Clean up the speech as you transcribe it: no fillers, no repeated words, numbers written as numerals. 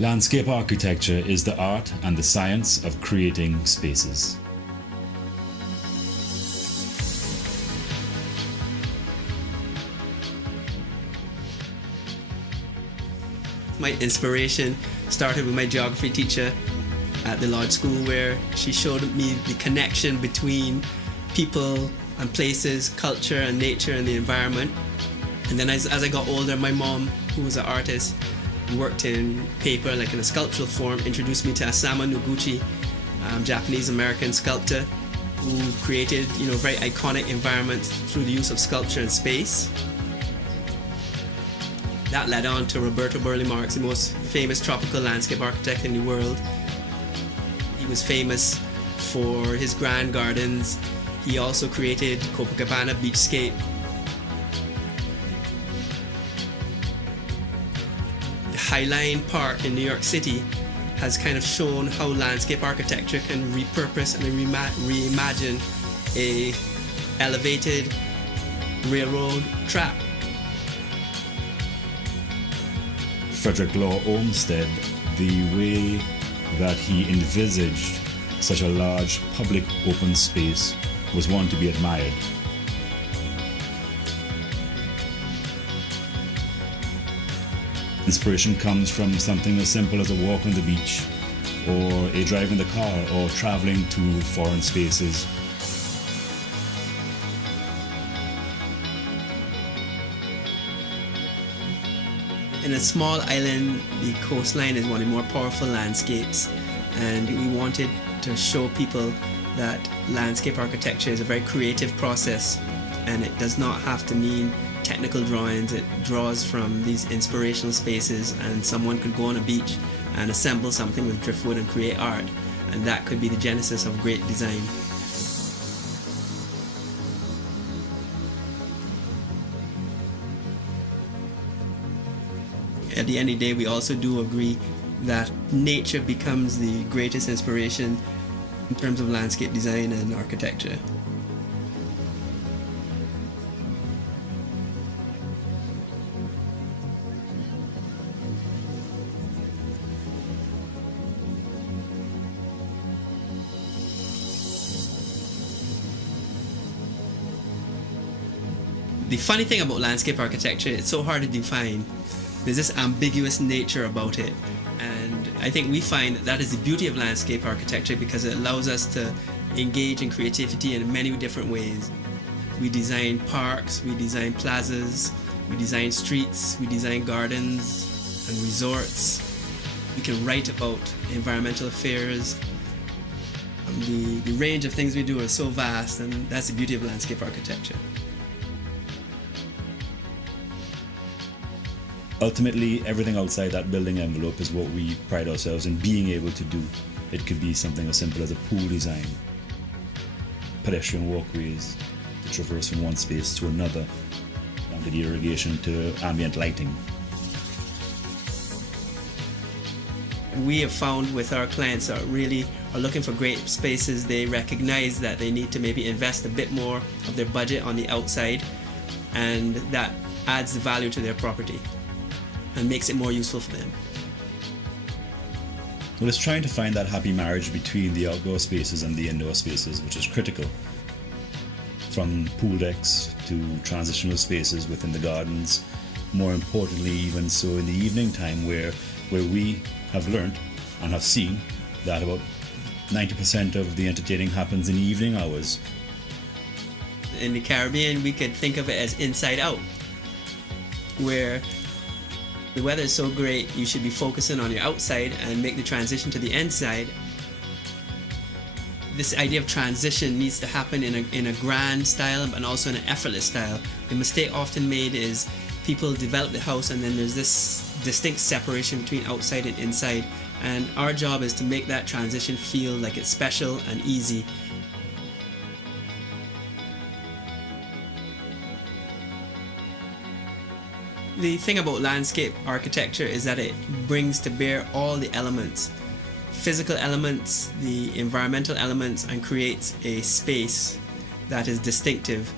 Landscape architecture is the art and the science of creating spaces. My inspiration started with my geography teacher at the Lodge School, where she showed me the connection between people and places, culture and nature and the environment. And then as I got older, my mom, who was an artist, worked in paper, like in a sculptural form, introduced me to Osamu Noguchi, Japanese-American sculptor, who created, very iconic environments through the use of sculpture and space. That led on to Roberto Burle Marx, the most famous tropical landscape architect in the world. He was famous for his grand gardens. He also created Copacabana Beachscape. The High Line Park in New York City has kind of shown how landscape architecture can repurpose and reimagine a elevated railroad track. Frederick Law Olmsted, the way that he envisaged such a large public open space was one to be admired. Inspiration comes from something as simple as a walk on the beach, or a drive in the car, or traveling to foreign spaces. In a small island, the coastline is one of the more powerful landscapes, and we wanted to show people that landscape architecture is a very creative process, and it does not have to mean technical drawings. It draws from these inspirational spaces, and someone could go on a beach and assemble something with driftwood and create art, and that could be the genesis of great design. At the end of the day, we also do agree that nature becomes the greatest inspiration in terms of landscape design and architecture. The funny thing about landscape architecture, it's so hard to define. There's this ambiguous nature about it, and I think we find that is the beauty of landscape architecture, because it allows us to engage in creativity in many different ways. We design parks, we design plazas, we design streets, we design gardens and resorts. We can write about environmental affairs. The range of things we do are so vast, and that's the beauty of landscape architecture. Ultimately, everything outside that building envelope is what we pride ourselves in being able to do. It could be something as simple as a pool design, pedestrian walkways to traverse from one space to another, down to the irrigation to ambient lighting. We have found with our clients that really are looking for great spaces, they recognize that they need to maybe invest a bit more of their budget on the outside, and that adds the value to their property and makes it more useful for them. Well, it's trying to find that happy marriage between the outdoor spaces and the indoor spaces, which is critical. From pool decks to transitional spaces within the gardens, more importantly even so in the evening time, where we have learned and have seen that about 90% of the entertaining happens in the evening hours. In the Caribbean, we could think of it as inside out, where the weather is so great, you should be focusing on your outside and make the transition to the inside. This idea of transition needs to happen in a grand style, but also in an effortless style. The mistake often made is people develop the house and then there's this distinct separation between outside and inside. And our job is to make that transition feel like it's special and easy. The thing about landscape architecture is that it brings to bear all the elements, physical elements, the environmental elements, and creates a space that is distinctive